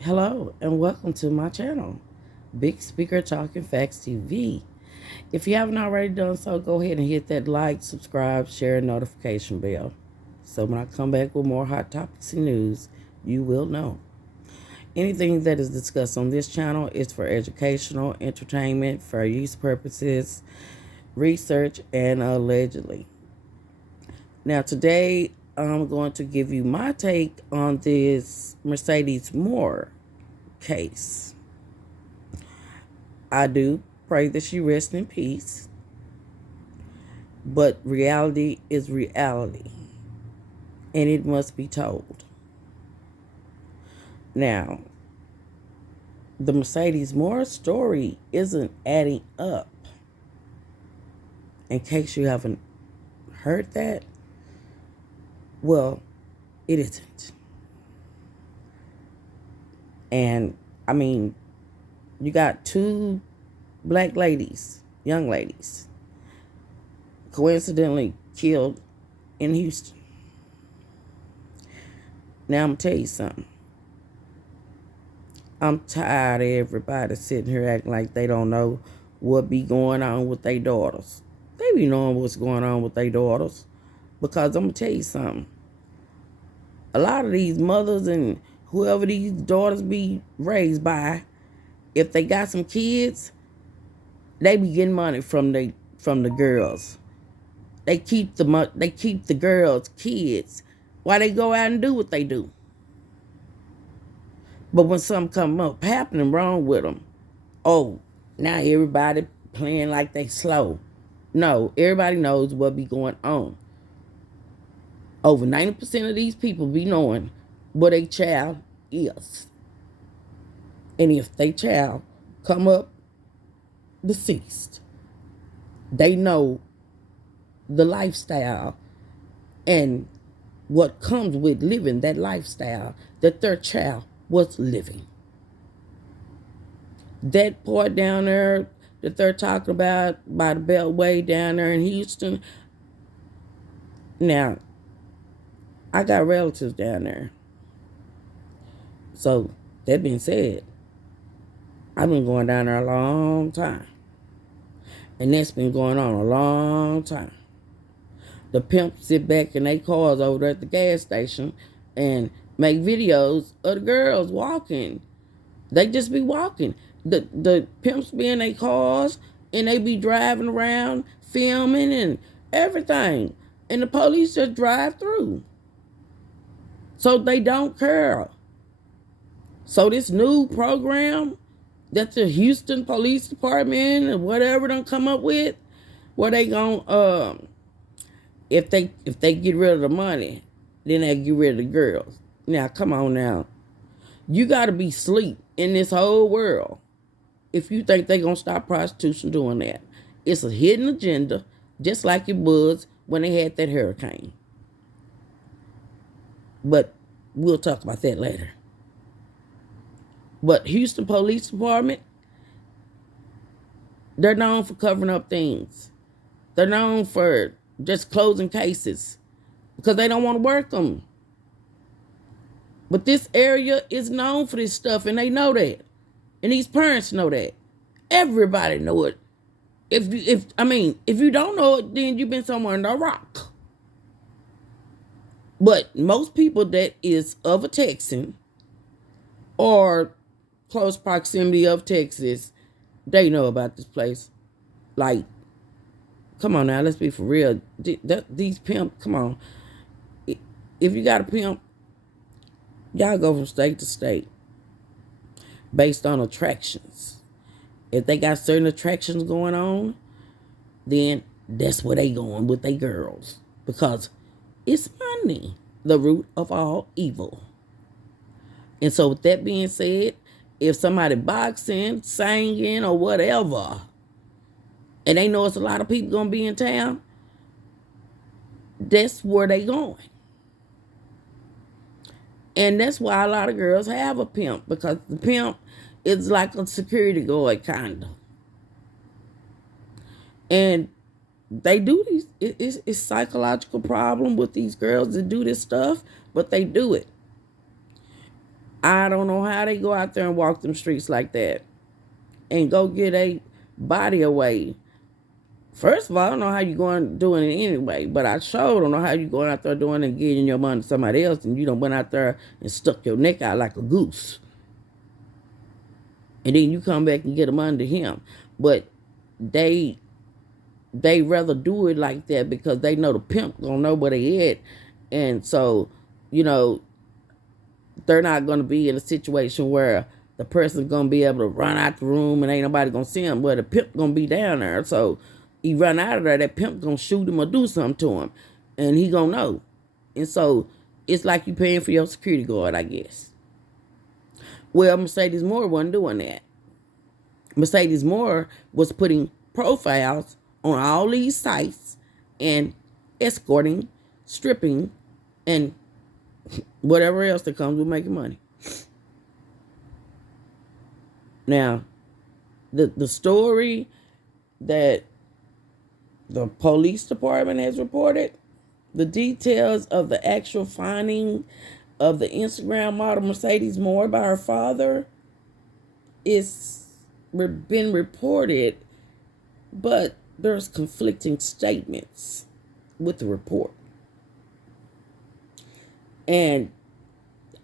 Hello and welcome to my channel, Big Speaker Talking Facts TV. If you haven't already done so, go ahead and hit that like, subscribe, share, and notification bell. So when I come back with more hot topics and news, you will know. Anything that is discussed on this channel is for educational, entertainment, fair use purposes, research, and allegedly. Now today, I'm going to give you my take on this Mercedes Moore case. I do pray that she rests in peace, but reality is reality, and it must be told. Now, the Mercedes Moore story isn't adding up. In case you haven't heard that, well, it isn't. And I mean, you got two black ladies, young ladies, coincidentally killed in Houston. Now, I'm going to tell you something. I'm tired of everybody sitting here acting like they don't know what be going on with their daughters. They be knowing what's going on with their daughters. Because I'm going to tell you something. A lot of these mothers and whoever these daughters be raised by, if they got some kids, they be getting money from the girls. They keep the girls' kids while they go out and do what they do. But when something come up happening wrong with them, oh, now everybody playing like they slow. No, everybody knows what be going on. Over 90% of these people be knowing what a child is. And if they child come up deceased, they know the lifestyle and what comes with living that lifestyle that their child was living. That part down there that they're talking about by the Beltway down there in Houston. Now, I got relatives down there. So, that being said, I've been going down there a long time. And that's been going on a long time. The pimps sit back in their cars over there at the gas station and make videos of the girls walking. They just be walking. The pimps be in their cars and they be driving around, filming and everything. And the police just drive through. So they don't care. So this new program that the Houston Police Department or whatever done come up with, where they gonna if they get rid of the money, then they get rid of the girls. Now come on now. You gotta be asleep in this whole world if you think they gonna stop prostitution doing that. It's a hidden agenda, just like it was when they had that hurricane. But we'll talk about that later. But Houston Police Department, they're known for covering up things. They're known for just closing cases because they don't want to work them. But this area is known for this stuff, and they know that. And these parents know that. Everybody know it. If you don't know it, then you've been somewhere in the rock. But most people that is of a Texan or close proximity of Texas, they know about this place. Like, come on now, let's be for real. These pimps, come on. If you got a pimp, y'all go from state to state based on attractions. If they got certain attractions going on, then that's where they going with their girls. Because it's money, the root of all evil. And so with that being said, if somebody boxing, singing, or whatever, and they know it's a lot of people going to be in town, that's where they going. And that's why a lot of girls have a pimp, because the pimp is like a security guard, kind of. And they do these, it's psychological problem with these girls that do this stuff, but they do it. I don't know how they go out there and walk them streets like that and go get a body away. First of all, I don't know how you going doing it anyway, but I sure don't know how you going out there doing it and getting your money to somebody else, and you don't went out there and stuck your neck out like a goose. And then you come back and get them under him. But they rather do it like that because they know the pimp gonna know where they at. And so, they're not gonna be in a situation where the person's gonna be able to run out the room and ain't nobody gonna see him. But the pimp gonna be down there. So he run out of there, that pimp gonna shoot him or do something to him. And he gonna know. And so it's like you paying for your security guard, I guess. Well, Mercedes Moore wasn't doing that. Mercedes Moore was putting profiles on all these sites and escorting, stripping, and whatever else that comes with making money. Now, the story that the police department has reported, the details of the actual finding of the Instagram model Mercedes Moore by her father is been reported, but there's conflicting statements with the report. And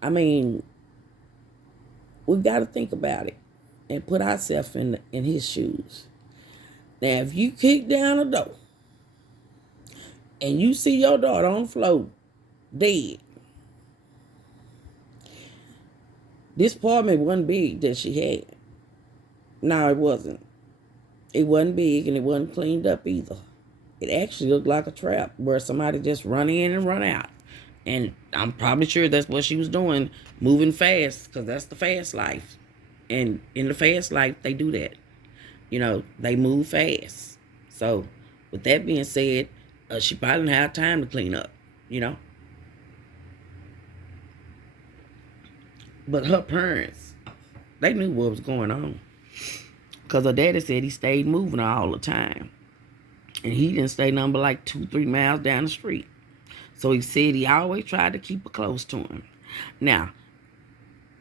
I mean, we've got to think about it and put ourselves in his shoes. Now, if you kick down a door and you see your daughter on the floor dead, this apartment wasn't big that she had. No, it wasn't. It wasn't big and it wasn't cleaned up either. It actually looked like a trap where somebody just run in and run out. And I'm probably sure that's what she was doing, moving fast, because that's the fast life. And in the fast life, they do that. They move fast. So, with that being said, she probably didn't have time to clean up, But her parents, they knew what was going on. Because her daddy said he stayed moving her all the time. And he didn't stay nothing but like 2-3 miles down the street. So he said he always tried to keep her close to him. Now,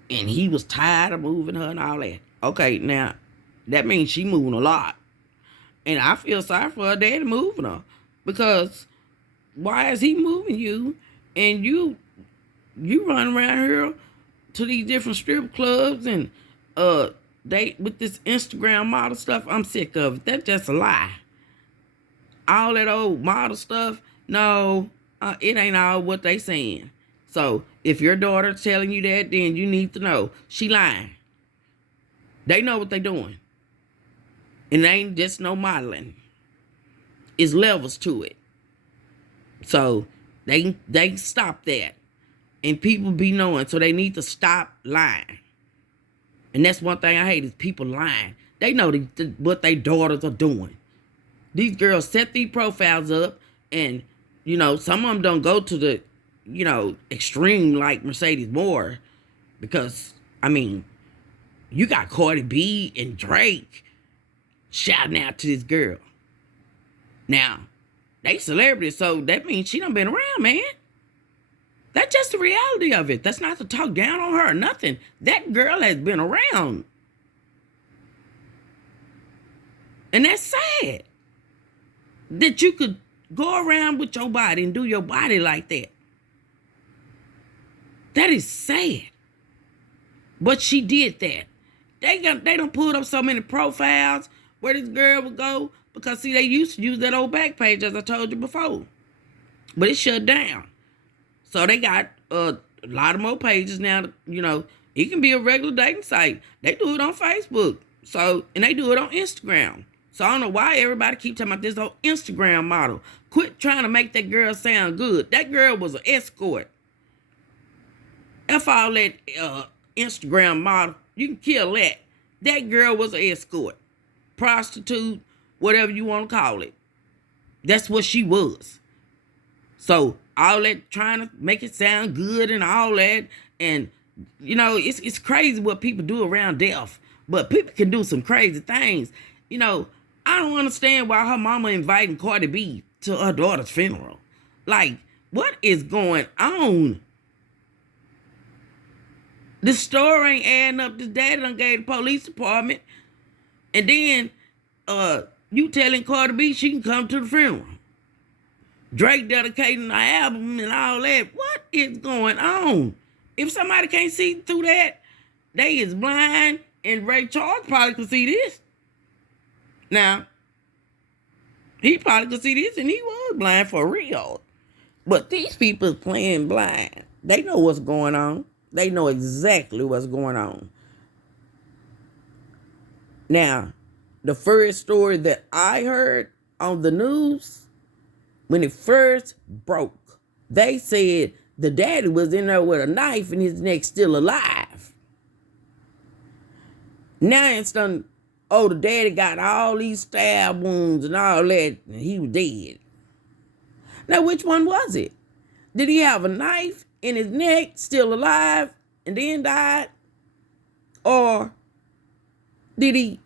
and he was tired of moving her and all that. Okay, now, that means she moving a lot. And I feel sorry for her daddy moving her. Because why is he moving you? And you run around here to these different strip clubs and they with this Instagram model stuff. I'm sick of it. That's just a lie. All that old model stuff, no, it ain't all what they saying. So if your daughter's telling you that, then you need to know she lying. They know what they doing. And it ain't just no modeling. It's levels to it. So they stop that. And people be knowing, so they need to stop lying. And that's one thing I hate is people lying. They know what their daughters are doing. These girls set these profiles up and, some of them don't go to the, extreme like Mercedes Moore. Because, you got Cardi B and Drake shouting out to this girl. Now, they celebrities, so that means she done been around, man. That's just the reality of it. That's not to talk down on her or nothing. That girl has been around. And that's sad. That you could go around with your body and do your body like that. That is sad. But she did that. They done pulled up so many profiles where this girl would go. Because, see, they used to use that old back page, as I told you before. But it shut down. So they got a lot of more pages now. It can be a regular dating site. They do it on Facebook. And they do it on Instagram. So I don't know why everybody keep talking about this whole Instagram model. Quit trying to make that girl sound good. That girl was an escort. F all that Instagram model, you can kill that. That girl was an escort. Prostitute, whatever you want to call it. That's what she was. So all that trying to make it sound good and all that. And, it's crazy what people do around death. But people can do some crazy things. I don't understand why her mama inviting Cardi B to her daughter's funeral. Like, what is going on? The story ain't adding up. This daddy done gave the police department, and then you telling Cardi B she can come to the funeral. Drake dedicating the album and all that. What is going on? If somebody can't see through that, they is blind, and Ray Charles probably could see this. Now, he probably could see this, and he was blind for real. But these people playing blind. They know what's going on. They know exactly what's going on. Now, the first story that I heard on the news, when it first broke, they said the daddy was in there with a knife and his neck still alive. Now it's done, oh, the daddy got all these stab wounds and all that, and he was dead. Now, which one was it? Did he have a knife in his neck, still alive, and then died? Or did he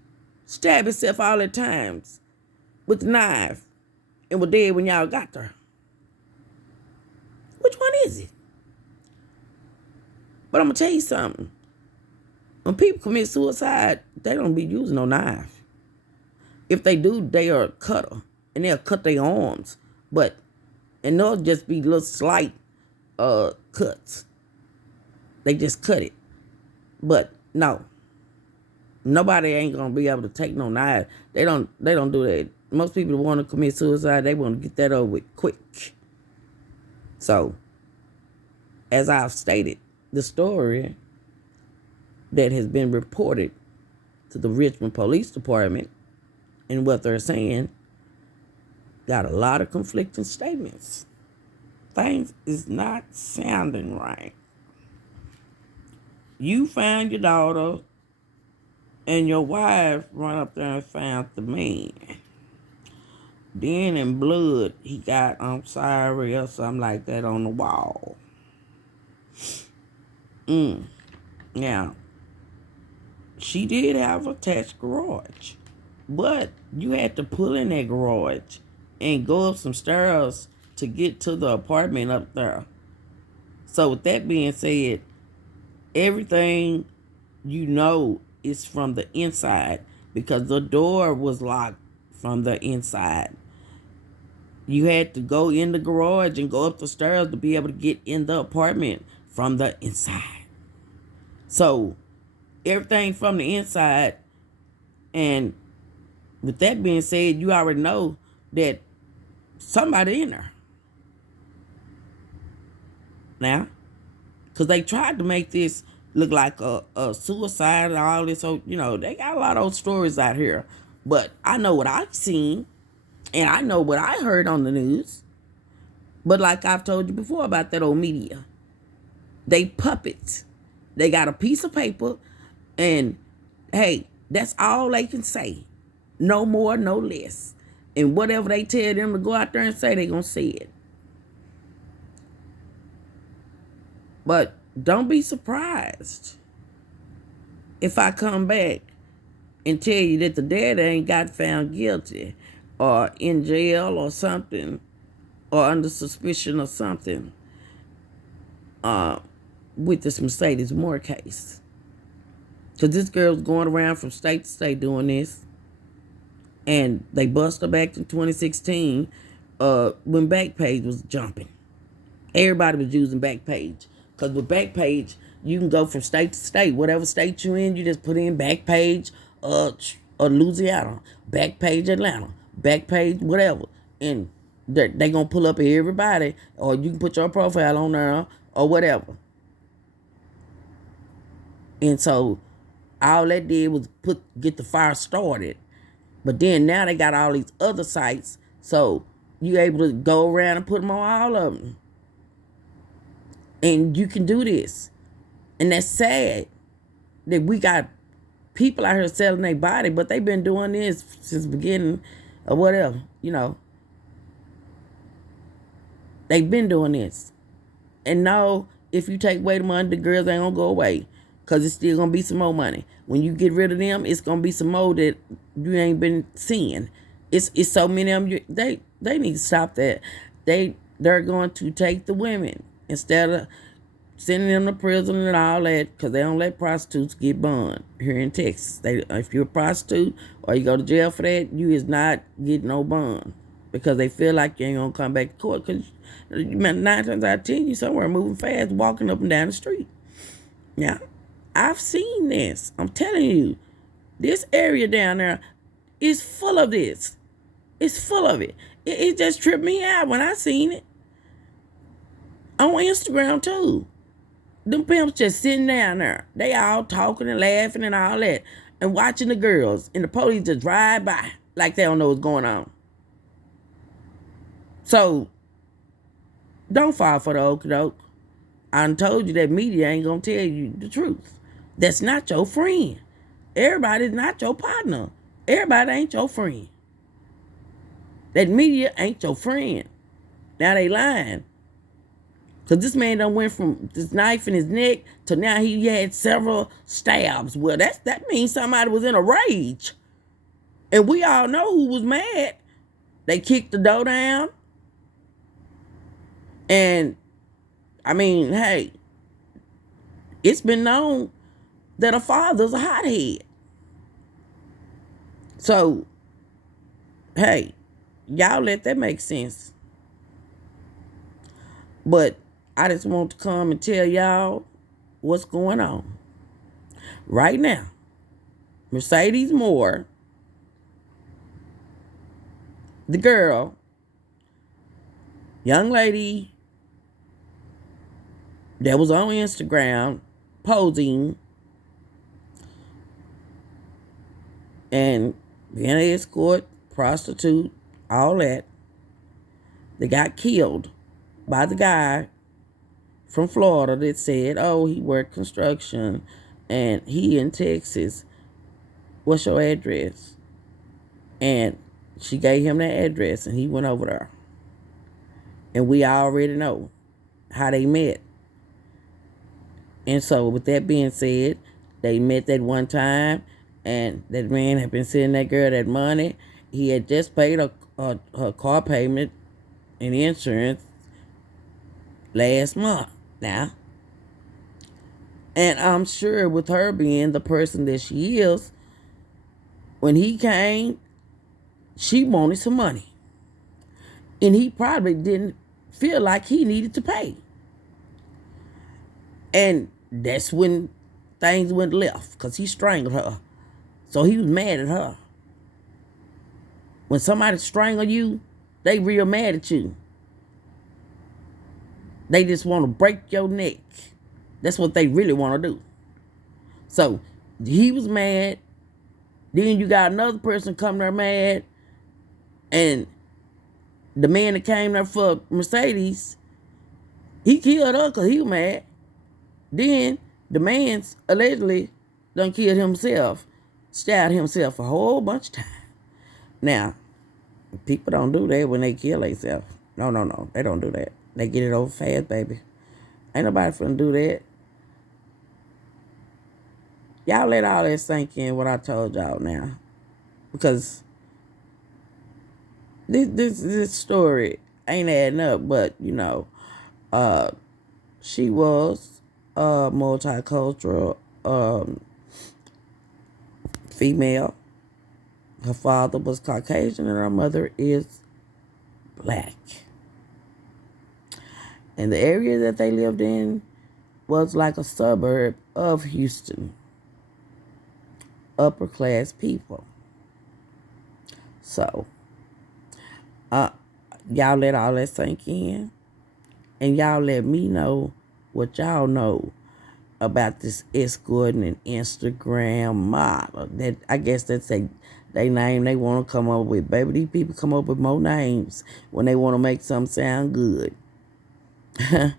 stab himself all the times with the knife and was dead when y'all got there? Which one is it? But I'm going to tell you something. When people commit suicide, they don't be using no knife. If they do, they are a cutter, and they'll cut their arms. And they'll just be little slight cuts. They just cut it. But no. Nobody ain't gonna be able to take no knife. They don't do that. Most people want to commit suicide, they want to get that over with quick. So, as I've stated, the story that has been reported to the Richmond Police Department and what they're saying got a lot of conflicting statements. Things is not sounding right. You found your daughter and your wife run up there and found the man. Then in blood, he got "I'm sorry" or something like that on the wall. Now, she did have a attached garage, but you had to pull in that garage and go up some stairs to get to the apartment up there. So with that being said, everything you know is from the inside because the door was locked from the inside. You had to go in the garage and go up the stairs to be able to get in the apartment from the inside. So everything from the inside, and with that being said, you already know that somebody in there. Now, because they tried to make this look like a suicide and all this, so, they got a lot of those stories out here. But I know what I've seen, and I know what I heard on the news. But like I've told you before about that old media, they puppets. They got a piece of paper, and hey, that's all they can say. No more, no less. And whatever they tell them to go out there and say, they're going to say it. But don't be surprised if I come back and tell you that the dad ain't got found guilty or in jail or something or under suspicion or something with this Mercedes Moore case. Because this girl's going around from state to state doing this. And they bust her back in 2016 when Backpage was jumping. Everybody was using Backpage. Because with Backpage, you can go from state to state. Whatever state you're in, you just put in Backpage or Louisiana, Backpage Atlanta, Backpage whatever. And they're going to pull up everybody. Or you can put your profile on there or whatever. And so all that did was get the fire started. But then now they got all these other sites. So you able to go around and put them on all of them. And you can do this. And that's sad that we got people out here selling their body, but they've been doing this since the beginning or whatever, They've been doing this. And now, if you take away the money, the girls ain't going to go away. Because it's still going to be some more money. When you get rid of them, it's going to be some more that you ain't been seeing. It's so many of them. They need to stop that. They're going to take the women instead of sending them to prison and all that, because they don't let prostitutes get bond here in Texas. If you're a prostitute or you go to jail for that, you is not getting no bond, because they feel like you ain't gonna come back to court, because 9 times out of 10 you somewhere moving fast, walking up and down the street. Now, I've seen this. I'm telling you, this area down there is full of this. It's full of it. It just tripped me out when I seen it on Instagram too. Them pimps just sitting down there. They all talking and laughing and all that, and watching the girls, and the police just drive by like they don't know what's going on. So, don't fall for the okie doke. I done told you that media ain't gonna tell you the truth. That's not your friend. Everybody's not your partner. Everybody ain't your friend. That media ain't your friend. Now they lying. Because this man done went from this knife in his neck to now he had several stabs. Well, that means somebody was in a rage. And we all know who was mad. They kicked the door down. And, I mean, hey, it's been known that a father's a hothead. So, hey, y'all let that make sense. But I just want to come and tell y'all what's going on. Right now, Mercedes Moore, the girl, young lady that was on Instagram posing and being an escort, prostitute, all that, they got killed by the guy from Florida that said, oh, he worked construction and he in Texas. What's your address? And she gave him that address and he went over there. And we already know how they met. And so with that being said, they met that one time, and that man had been sending that girl that money. He had just paid her car payment and insurance last month now. And I'm sure with her being the person that she is, when he came, she wanted some money. And he probably didn't feel like he needed to pay. And that's when things went left, because he strangled her. So he was mad at her. When somebody strangle you, they real mad at you. They just want to break your neck. That's what they really want to do. So he was mad. Then you got another person coming there mad. And the man that came there for Mercedes, he killed her because he was mad. Then the man's allegedly done killed himself, stabbed himself a whole bunch of times. Now, people don't do that when they kill themselves. No. They don't do that. They get it over fast, baby. Ain't nobody finna do that. Y'all let all that sink in what I told y'all now. Because this story ain't adding up, but, she was a multicultural female. Her father was Caucasian and her mother is black. And the area that they lived in was like a suburb of Houston. Upper class people. So, y'all let all that sink in. And y'all let me know what y'all know about this escorting and Instagram model. That I guess that's they name they want to come up with. Baby, these people come up with more names when they want to make something sound good. That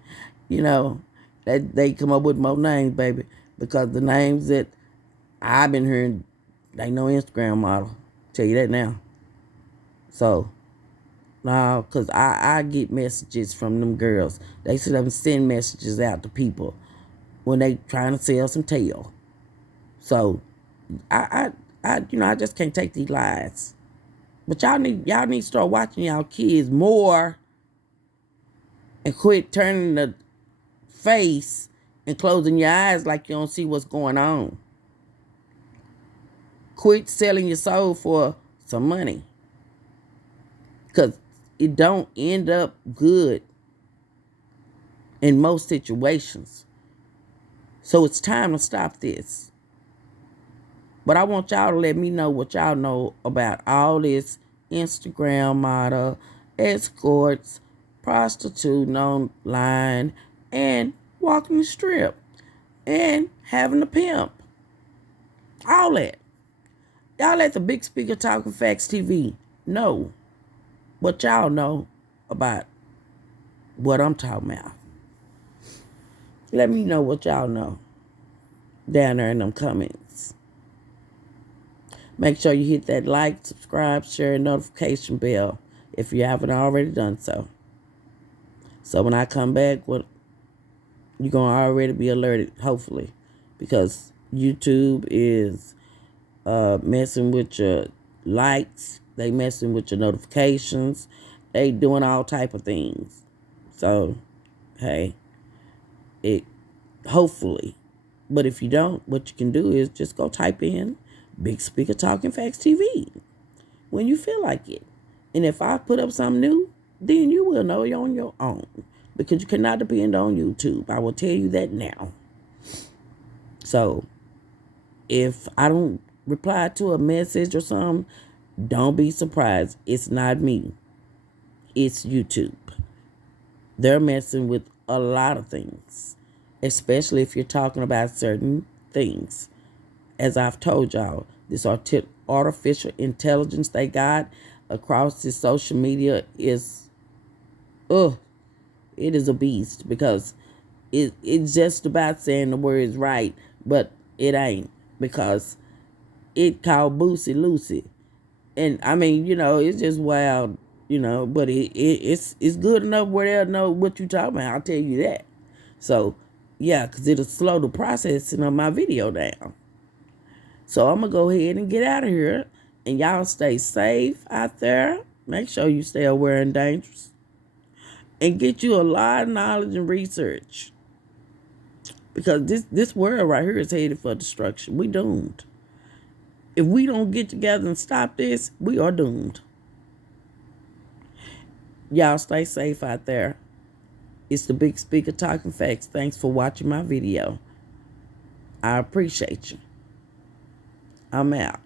they come up with more names, baby, because the names that I've been hearing, they no Instagram model. Tell you that now. So, no, because I get messages from them girls. They sit up and send messages out to people when they trying to sell some tail. So, I just can't take these lies. But y'all need to start watching y'all kids more and quit turning the face and closing your eyes like you don't see what's going on. Quit selling your soul for some money, because it don't end up good in most situations. So it's time to stop this. But I want y'all to let me know what y'all know about all this Instagram model, escorts, prostituting online, and walking the strip, and having a pimp. All that. Y'all let the big speaker talking facts TV know what y'all know about what I'm talking about. Let me know what y'all know down there in them comments. Make sure you hit that like, subscribe, share, and notification bell if you haven't already done so. So when I come back, you're going to already be alerted, hopefully, because YouTube is messing with your likes. They messing with your notifications. They doing all type of things. So, hey, it hopefully. But if you don't, what you can do is just go type in Big Speaker Talking Facts TV when you feel like it. And if I put up something new, then you will know you're on your own, because you cannot depend on YouTube. I will tell you that now. So if I don't reply to a message or something, don't be surprised. It's not me. It's YouTube. They're messing with a lot of things, especially if you're talking about certain things. As I've told y'all, this artificial intelligence they got across this social media is, it is a beast, because it's just about saying the words right, but it ain't, because it called Boosie Lucy. And I mean, it's just wild, but it's good enough where they'll know what you're talking about. I'll tell you that. So, yeah, because it'll slow the processing of my video down. So I'm going to go ahead and get out of here. And y'all stay safe out there. Make sure you stay aware and dangerous. And get you a lot of knowledge and research. Because this world right here is headed for destruction. We doomed. If we don't get together and stop this, we are doomed. Y'all stay safe out there. It's the Big Speaker Talking Facts. Thanks for watching my video. I appreciate you. I'm out.